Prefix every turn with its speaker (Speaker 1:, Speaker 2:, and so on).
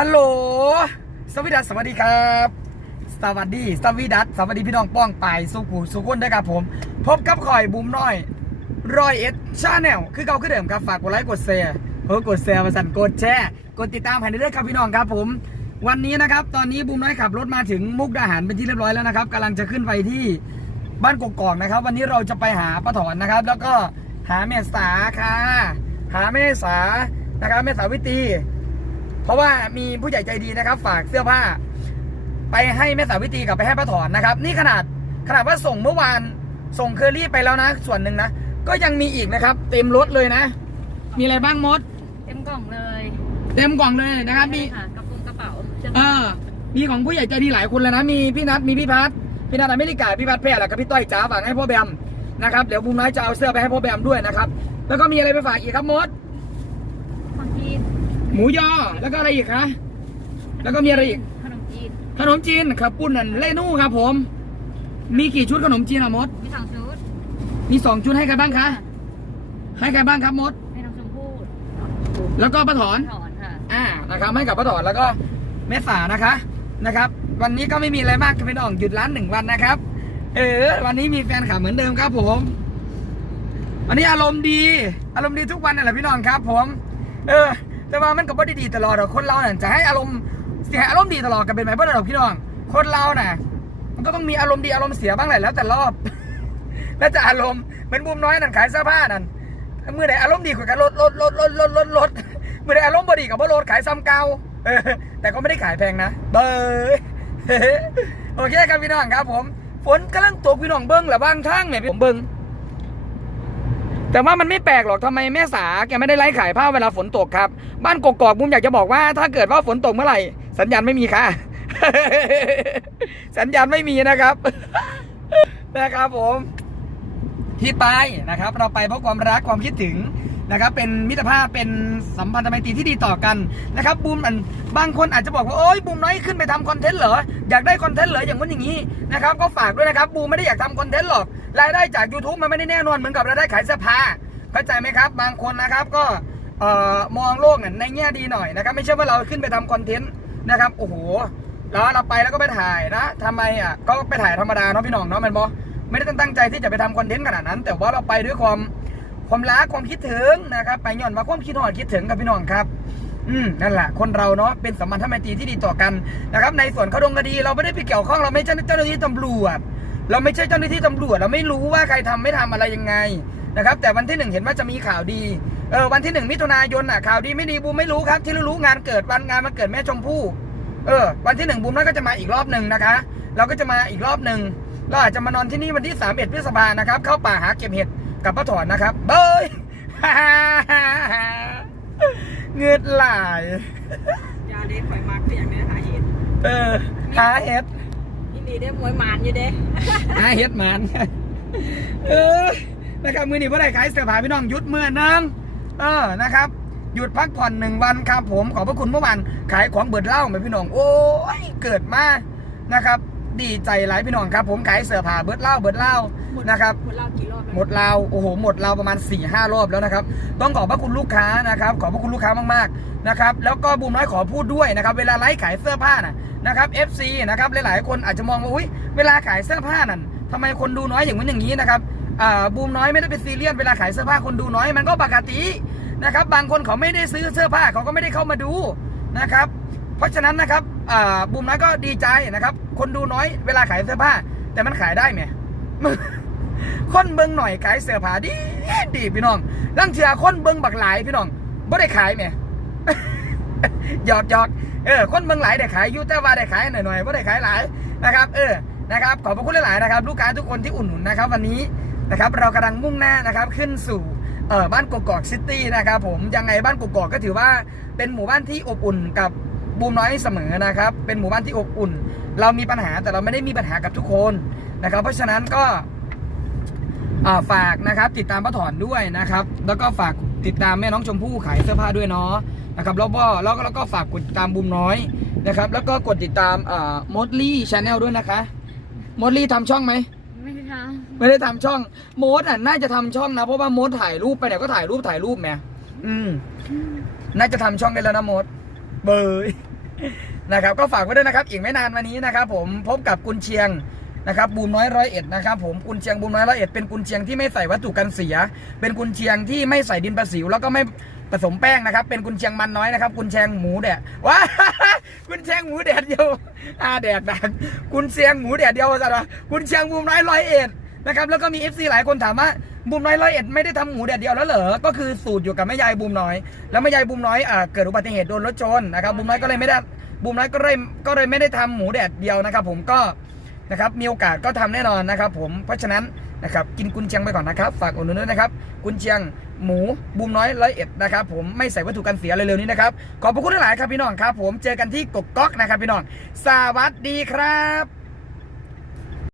Speaker 1: ฮัลโหล สวัสดีสวัสดีครับ สวัสดี สวัสดีดัสสวัสดีพี่น้องป้องไปสุขุสุขุนด้วยครับผม พบกับข่อยบุมน้อยรอยเอ็ดชาแนลคือเก่าคือเดิมครับฝากกดไลค์กดแชร์เออกดแชร์มาสั่นกดแชร์กดติดตามให้ด้วยครับพี่น้องครับผม วันนี้นะครับ ตอนนี้บุมน้อยขับรถมาถึงมุกดาหารเป็นที่เรียบร้อยแล้วนะครับกำลังจะขึ้นไปที่บ้านกกอกนะครับ วันนี้เราจะไปหาป้าถอนนะครับ แล้วก็หาแม่สาค่ะหาแม่สานะครับแม่สาวิตรี เพราะว่ามีผู้ใหญ่ใจดีนะครับ ฝากเสื้อผ้า ไปให้แม่สาวิตรีกับไปให้ป้าถอนนะครับ นี่ขนาดขนาดว่าส่งเมื่อวานส่งเคอรี่ไปแล้วนะ ส่วนหนึ่งนะ ก็ยังมีอีกนะครับ เต็มรถเลยนะ มีอะไรบ้างมด
Speaker 2: เต็มกล่องเลย
Speaker 1: เต็มกล่องเลยนะครับมี
Speaker 2: ใช่ค่ะกระโปรงกระเป๋าเสื้อ
Speaker 1: เอ
Speaker 2: ผ้า
Speaker 1: อมีของผู้ใหญ่ใจดีหลายคนเลยนะ มีพี่นัทมีพี่พัทพี่นัทอเมริกาพี่พัทแพร่แล้วก็พี่ต้อยจ๋าฝากให้พ่อแบมนะครับเดี๋ยวบุ้มน้อยจะเอาเสื้อไปให้พ่อแบมด้วยนะครับ แล้วก็มีอะไรไปฝากอีกครับมด
Speaker 2: ของจีน
Speaker 1: หมูยอ แล้วก็อะไรอีกคะ แล้วก็มีอะไรอีก
Speaker 2: ขนมจีน
Speaker 1: ขนมจีนครับปุ้นนั่นเล่นู่ครับผม มีกี่ชุดขนมจีนอะมด
Speaker 2: มีสองชุด
Speaker 1: มีสองชุดให้ใครบ้างคะ ให้ใครบ้างครับมด
Speaker 2: ให้น้องชมพู่
Speaker 1: แล้วก็ป้าถอน
Speaker 2: ถอนค่ะ
Speaker 1: อ่า นะครับ ให้กับป้าถอนแล้วก็แม่สานะคะ นะครับ วันนี้ก็ไม่มีอะไรมากครับพี่น้องหยุดร้านหนึ่งวันนะครับ เออ วันนี้มีแฟนขับเหมือนเดิมครับผม วันนี้อารมณ์ดี อารมณ์ดีทุกวันนั่นแหละพี่น้องครับ ผม เออ แต่ว่ามันก็บ่ได้ดีตลอดหรอกคนเราเนี่ยจะให้อารมณ์เสียอารมณ์ดีตลอดกันเป็นไหมบ่ได้หรอกพี่น้อง คนเราน่ะ มันก็ต้องมีอารมณ์ดีอารมณ์เสียบ้างแหละแล้วแต่รอบ แล้วแต่อารมณ์เหมือนบุมน้อยนั่นขายเสื้อผ้านั่นเมื่อไหนอารมณ์ดีกว่ากันลดลดลดลดลดลดลดเมื่อไหนอารมณ์บดีกับบ่ลดขายซ้ำเก่าเออแต่ก็ไม่ได้ขายแพงนะเบยโอเคครับพี่น้องครับผม ฝนกำลังตกพี่น้องเบิ้งหรือบางทางเนี่ยผมเบิ้ง แต่ว่ามันไม่แปลกหรอกทำไมแม่สาแกไม่ได้ไล่ขายผ้าเวลาฝนตกครับ บ้านกกอกบุมอยากจะบอกว่า ถ้าเกิดว่าฝนตกเมื่อไหร่ สัญญาณไม่มีค่ะ สัญญาณไม่มีนะครับ นะครับผมที่ไปนะครับ เราไปเพราะความรักความคิดถึงนะครับ เป็นมิตรภาพเป็นสัมพันธไมตรีที่ดีต่อกันนะครับบูมอันบางคนอาจจะบอกว่าโอ๊ยบูมน้อยขึ้นไปทำคอนเทนต์เหรออยากได้คอนเทนต์เหรออย่างนู้นอย่างนี้นะครับ ก็ฝากด้วยนะครับบูมไม่ได้อยากทำคอนเทนต์หรอก รายได้จาก YouTube มันไม่ได้แน่นอนเหมือนกับรายได้ขายเสื้อผ้าเข้าใจไหมครับ บางคนนะครับก็เอ่อมองโลกในแง่ดีหน่อยนะครับ ไม่ใช่ว่าเราขึ้นไปทำคอนเทนต์นะครับโอ้โหแล้วเราไปแล้วก็ไปถ่ายนะทำไมอะก็ไปถ่ายธรรมดาเนาะพี่น้องเนาะมันบอไม่ได้ตั้งใจที่จะไปทำคอนเทนต์ขนาดนั้น แต่ว่าเราไปด้วยความความรักความคิดถึงนะครับไปหย่อนมาความคิดหอดคิดถึงกับพี่น้องครับอืมนั่นแหละคนเราเนาะเป็นสัมพันธไมตรีที่ดีต่อกันนะครับในส่วนเขาดงคดีเราไม่ได้ไปเกี่ยวข้องเราไม่ใช่เจ้าหน้าที่ตำรวจ เราไม่ใช่เจ้าหน้าที่ตำรวจ เราไม่รู้ว่าใครทำไม่ทำอะไรยังไงนะครับแต่วันที่หนึ่งเห็นว่าจะมีข่าวดีเออวันที่หนึ่งมิถุนายนอะข่าวดีไม่ดีบูมไม่รู้ครับ ที่รู้ๆงานเกิดวันงานมันเกิดแม่ชมพู่เออวันที่หนึ่งบูมน้อยก็จะมาอีกรอบหนึ่งนะคะ เราก็จะมาอีกรอบหนึ่งเราอาจจะมานอนที่นี่วันที่31พฤษภานะครับ เข้าป่าหาเก็บเห็ดกับป้าถอนนะครับเบยเงือดไหลาย
Speaker 3: ยาเด็กข่อยมักคืออย่างนี้หาเห็ด
Speaker 1: เออหาเห็ด
Speaker 3: นี่ได้มวยมานอยู่เด้
Speaker 1: หาเฮ็ดหมันเออนะครับมือนี้พ่ได้ขายเสื้อผ้าพี่น้องหยุดเมื่อนึงเออนะครับหยุดพักผ่อนหนึ่งวันครับผมขอบพระคุณเมื่อวานขายของเบิดเหล้าไหมพี่น้องโอ้ยเกิดมานะครับ ดีใจหลายพี่น้องครับ ผมขายเสื้อผ้าเบิดเหล้าเบิดเหล้านะครับ
Speaker 3: หมดเหล้ากี่รอบแล้ว
Speaker 1: หมดเราวโอ้โหหมดเราวประมาณ4ี่ห้ารอบแล้วนะครับ ต้องขอบพระคุณลูกค้านะครับ ขอบพระคุณลูกค้ามากๆนะครับ แล้วก็บูมน้อยขอพูดด้วยนะครับ เวลาไลฟ์ขายเสื้อผ้าน่ะนะครับ FC นะครับหลายๆ คนอาจจะมองว่าอุ้ยเวลาขายเสื้อผ้านั่นทำไมคนดูน้อยอย่างนู้นอย่างนี้นะครับอ่าบูมน้อยไม่ได้เป็นซีเรียสเวลาขายเสื้อผ้าคนดูน้อยมันก็ปกตินะครับ บางคนเขาไม่ได้ซื้อเสื้อผ้าเขาก็ไม่ได้เข้ามาดูนะครับ เพราะฉะนั้นนะครับบูมน้อยก็ดีใจนะครับ คนดูน้อยเวลาขายเสื้อผ้า แต่มันขายได้ไหมคนเบิ้งหน่อยขายเสื้อผ้าดีดีพี่น้องลังเทียคนเบิ้งบักหลายพี่น้องบ่ได้ขายแหมหยอกหยอกเออคนเบิ้งหลายได้ขายยูแต่ว่าได้ขายหน่อยหน่อยบ่ได้ขายหลายนะครับ เออนะครับขอบพระคุณหลายๆนะครับ ลูกค้าทุกคนที่อุ่นหนุนนะครับ วันนี้นะครับ เรากำลังมุ่งหน้านะครับขึ้นสู่เออบ้านกกอกซิตี้นะครับผมยังไงบ้านกกอกก็ถือว่าเป็นหมู่บ้านที่อบอุ่นกับ บูมน้อยเสมอนะครับ เป็นหมู่บ้านที่อบอุ่น เรามีปัญหาแต่เราไม่ได้มีปัญหากับทุกคนนะครับ เพราะฉะนั้นก็อ่าฝากนะครับติดตามป้าถอนด้วยนะครับ แล้วก็ฝากติดตามแม่น้องชมพู่ขายเสื้อผ้าด้วยเนาะนะครับแล้วก็แล้วก็แล้วก็ฝากกดติดตามบุมน้อยนะครับ แล้วก็กดติดตามอ่ามดลี่ชาแนลด้วยนะคะมดลี่ทำช่องไหม
Speaker 2: ไม่ได้ท
Speaker 1: ไม่ได้ทำช่องโมดอะน่าจะทำช่องนะเพราะว่าโมดถ่ายรูปไปไหนก็ถ่ายรูปถ่ายรูปแหมอืมน่าจะทำช่องได้แล้วนะโมด เบยนะครับ ก็ฝากไว้ด้วยนะครับ อีกไม่นานวันนี้นะครับ ผมพบกับกุนเชียงนะครับบูมน้อยร้อยเอ็ดนะครับผมกุนเชียงบูมน้อยร้อยเอ็ดเป็นกุนเชียงที่ไม่ใส่วัตถุกันเสีย เป็นกุนเชียงที่ไม่ใส่ดินประสิว แล้วก็ไม่ผสมแป้งนะครับ เป็นกุนเชียงมันน้อยนะครับ กุนเชียงหมูแดดว้ากุนเชียงหมูแดดเดียวอาแดดดังกุนเชียงหมูแดดเดียวจ้ะกุนเชียงบูมน้อยร้อยเอ็ด นะครับแล้วก็มี FC หลายคนถามว่าบูมน้อยร้อยเอ็ดไม่ได้ทำหมูแดดเดียวแล้วเหรอ ก็คือสูตรอยู่กับแม่ยายบูมน้อย แล้วแม่ยายบูมน้อยอ่าเกิดอุบัติเหตุโดนรถชนนะครับบูมน้อยก็เลยไม่ได้บูมน้อยก็เลยก็เลยไม่ได้ทำหมูแดดเดียวนะครับ ผมก็นะครับมีโอกาสก็ทำแน่นอนนะครับ ผมเพราะฉะนั้นนะครับกินกุนเชียงไปก่อนนะครับ ฝากอุดหนุนด้วยนะครับกุนเชียงหมูบูมน้อยร้อยเอ็ดนะครับผมไม่ใส่วัตถุกันเสียเร็วๆนี้นะครับขอบพระคุณหลายครับพี่น้องครับ ผมเจอกันที่กกก๊อกนะครับพี่น้องสวัสดีครับ